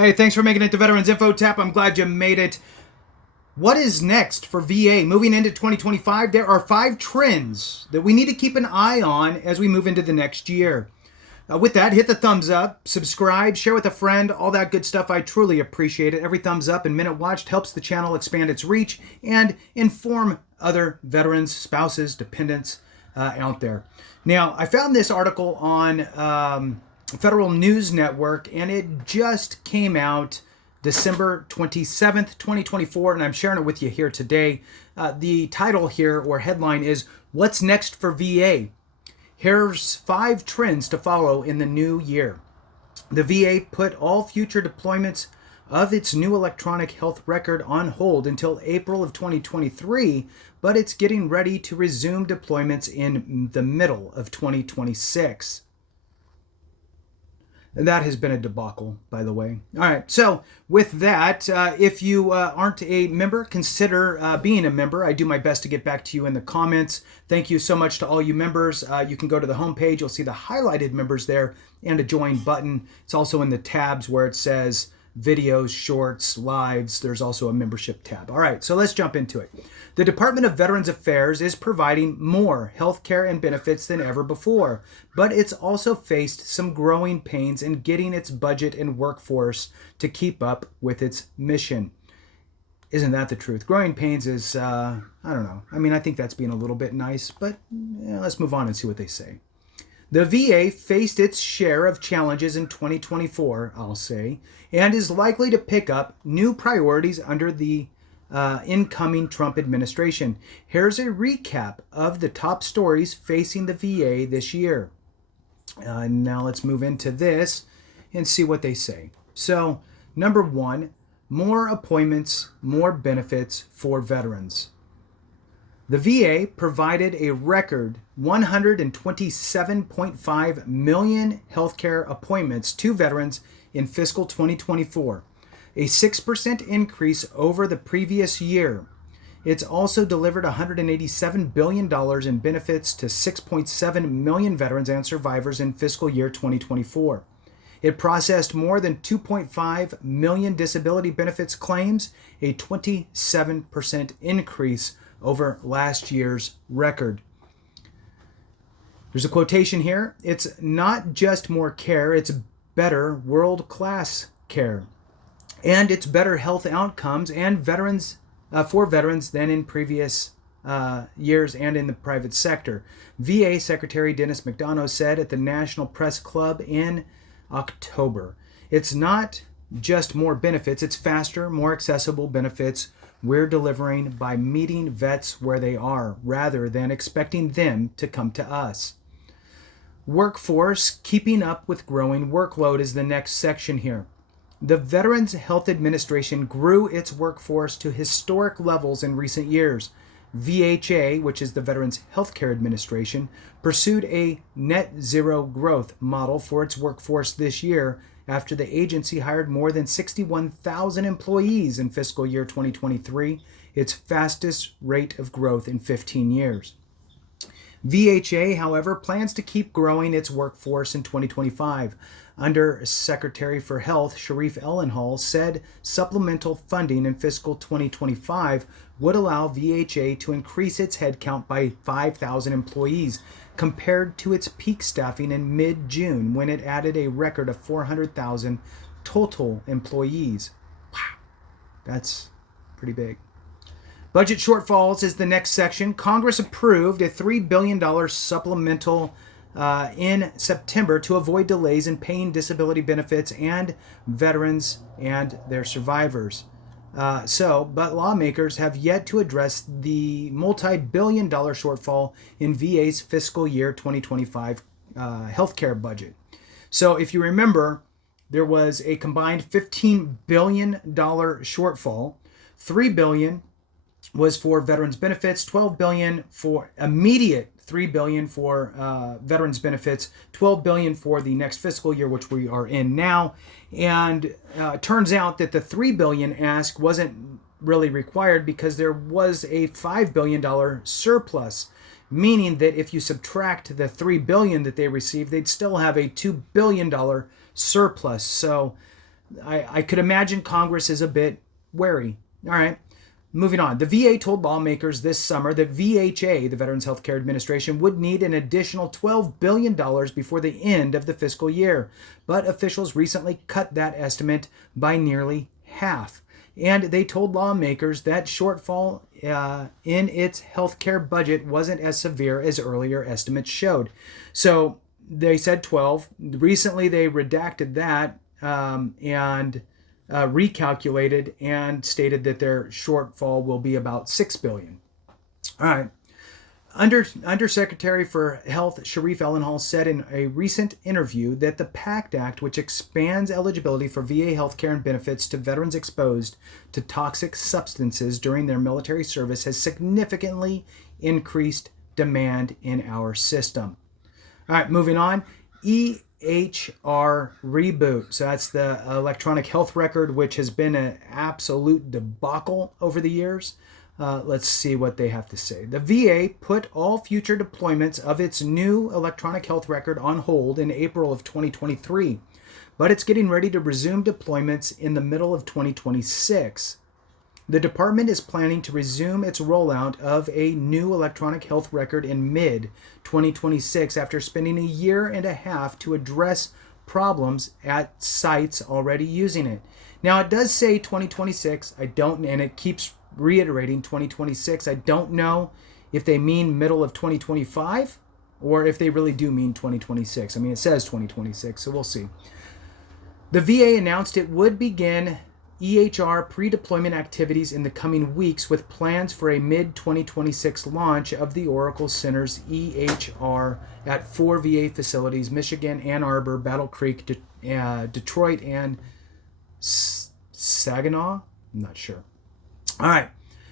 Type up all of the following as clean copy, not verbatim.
Hey, thanks for making it to Veterans Info Tap. I'm glad you made it. What is next for VA? Moving into 2025, there are 5 trends that we need to keep an eye on as we move into the next year. With that, hit the thumbs up, subscribe, share with a friend, all that good stuff. I truly appreciate it. Every thumbs up and minute watched helps the channel expand its reach and inform other veterans, spouses, dependents out there. Now, I found this article on Federal News Network, and it just came out December 27th, 2024, and I'm sharing it with you here today. The title here, or headline, is What's Next for VA? Here's 5 trends to follow in the new year. The VA put all future deployments of its new electronic health record on hold until April of 2023, but it's getting ready to resume deployments in the middle of 2026. And that has been a debacle, by the way. All right, so with that, if you aren't a member, consider being a member. I do my best to get back to you in the comments. Thank you so much to all you members. You can go to the homepage. You'll see the highlighted members there and a join button. It's also in the tabs where it says videos, shorts, lives. There's also a membership tab. All right, so let's jump into it. The Department of Veterans Affairs is providing more health care and benefits than ever before, but it's also faced some growing pains in getting its budget and workforce to keep up with its mission. Isn't that the truth? Growing pains is, I don't know. I mean, I think that's being a little bit nice, but let's move on and see what they say. The VA faced its share of challenges in 2024, I'll say, and is likely to pick up new priorities under the incoming Trump administration. Here's a recap of the top stories facing the VA this year. Now let's move into this and see what they say. So, number 1, more appointments, more benefits for veterans. The VA provided a record 127.5 million healthcare appointments to veterans in fiscal 2024, a 6% increase over the previous year. It's also delivered $187 billion in benefits to 6.7 million veterans and survivors in fiscal year 2024. It processed more than 2.5 million disability benefits claims, a 27% increase over last year's record. There's a quotation here. It's not just more care, it's better world-class care. And it's better health outcomes and veterans for veterans than in previous years and in the private sector. VA Secretary Dennis McDonough said at the National Press Club in October. It's not just more benefits, it's faster, more accessible benefits we're delivering by meeting vets where they are, rather than expecting them to come to us. Workforce keeping up with growing workload is the next section here. The Veterans Health Administration grew its workforce to historic levels in recent years. VHA, which is the Veterans Healthcare Administration, pursued a net zero growth model for its workforce this year after the agency hired more than 61,000 employees in fiscal year 2023, its fastest rate of growth in 15 years. VHA, however, plans to keep growing its workforce in 2025. Under Secretary for Health Sharif Ellenhall said supplemental funding in fiscal 2025 would allow VHA to increase its headcount by 5,000 employees compared to its peak staffing in mid-June when it added a record of 400,000 total employees. Wow, that's pretty big. Budget shortfalls is the next section. Congress approved a $3 billion supplemental in September to avoid delays in paying disability benefits and veterans and their survivors. But lawmakers have yet to address the multi-billion-dollar shortfall in VA's fiscal year 2025 healthcare budget. So if you remember, there was a combined $15 billion shortfall. $3 billion was for veterans benefits, $12 billion for immediate, $3 billion for veterans benefits, $12 billion for the next fiscal year, which we are in now. And turns out that the $3 billion ask wasn't really required because there was a $5 billion surplus, meaning that if you subtract the $3 billion that they received, they'd still have a $2 billion surplus. So I could imagine Congress is a bit wary. All right. Moving on. The VA told lawmakers this summer that VHA, the Veterans Healthcare Administration, would need an additional $12 billion before the end of the fiscal year. But officials recently cut that estimate by nearly half. And they told lawmakers that shortfall in its healthcare budget wasn't as severe as earlier estimates showed. So they said 12. Recently they redacted that and recalculated and stated that their shortfall will be about $6 billion. All right. Undersecretary for Health Sharif Ellenhall said in a recent interview that the PACT Act, which expands eligibility for VA healthcare and benefits to veterans exposed to toxic substances during their military service, has significantly increased demand in our system. All right, moving on. EHR reboot. So that's the electronic health record, which has been an absolute debacle over the years. Let's see what they have to say. The VA put all future deployments of its new electronic health record on hold in April of 2023, but it's getting ready to resume deployments in the middle of 2026. The department is planning to resume its rollout of a new electronic health record in mid-2026 after spending a year and a half to address problems at sites already using it. Now, it does say 2026. And it keeps reiterating 2026. I don't know if they mean middle of 2025 or if they really do mean 2026. I mean, it says 2026, so we'll see. The VA announced it would begin EHR pre-deployment activities in the coming weeks with plans for a mid-2026 launch of the Oracle Center's EHR at 4 VA facilities: Michigan, Ann Arbor, Battle Creek, Detroit, and Saginaw? I'm not sure. All right.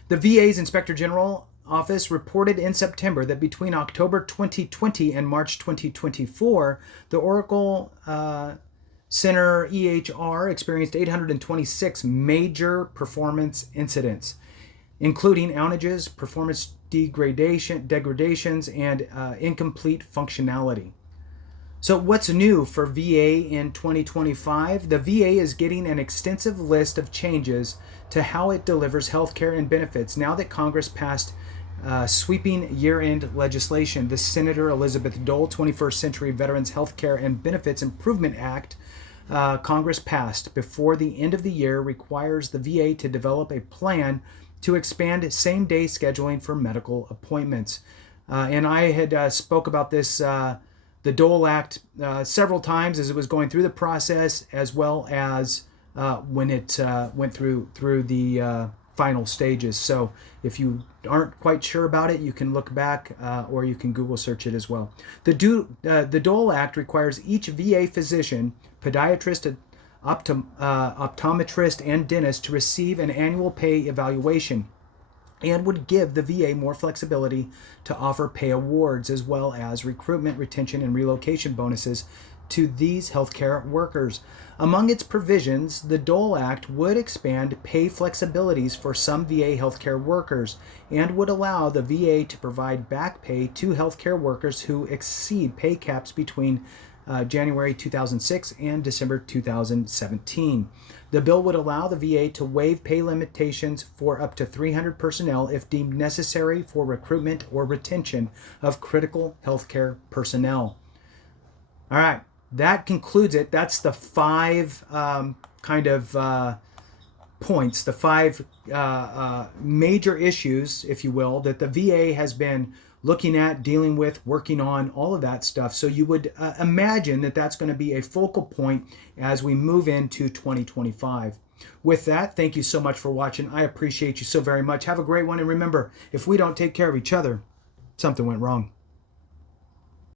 The VA's Inspector General Office reported in September that between October 2020 and March 2024, the Oracle Center EHR experienced 826 major performance incidents, including outages, performance degradations, and incomplete functionality. So what's new for VA in 2025? The VA is getting an extensive list of changes to how it delivers healthcare and benefits now that Congress passed sweeping year-end legislation. The Senator Elizabeth Dole 21st Century Veterans Healthcare and Benefits Improvement Act Congress passed before the end of the year requires the VA to develop a plan to expand same-day scheduling for medical appointments. And I had spoke about this, the Dole Act, several times as it was going through the process, as well as when it went through the final stages. So if you aren't quite sure about it, you can look back or you can Google search it as well. The Dole Act requires each VA physician, podiatrist, optometrist, and dentist to receive an annual pay evaluation, and would give the VA more flexibility to offer pay awards as well as recruitment, retention, and relocation bonuses to these healthcare workers. Among its provisions, the Dole Act would expand pay flexibilities for some VA healthcare workers and would allow the VA to provide back pay to healthcare workers who exceed pay caps between January 2006 and December 2017. The bill would allow the VA to waive pay limitations for up to 300 personnel if deemed necessary for recruitment or retention of critical healthcare personnel. All right, that concludes it. That's the five points, the five major issues, if you will, that the VA has been looking at, dealing with, working on, all of that stuff. So you would imagine that that's going to be a focal point as we move into 2025. With that, thank you so much for watching. I appreciate you so very much. Have a great one. And remember, if we don't take care of each other, something went wrong.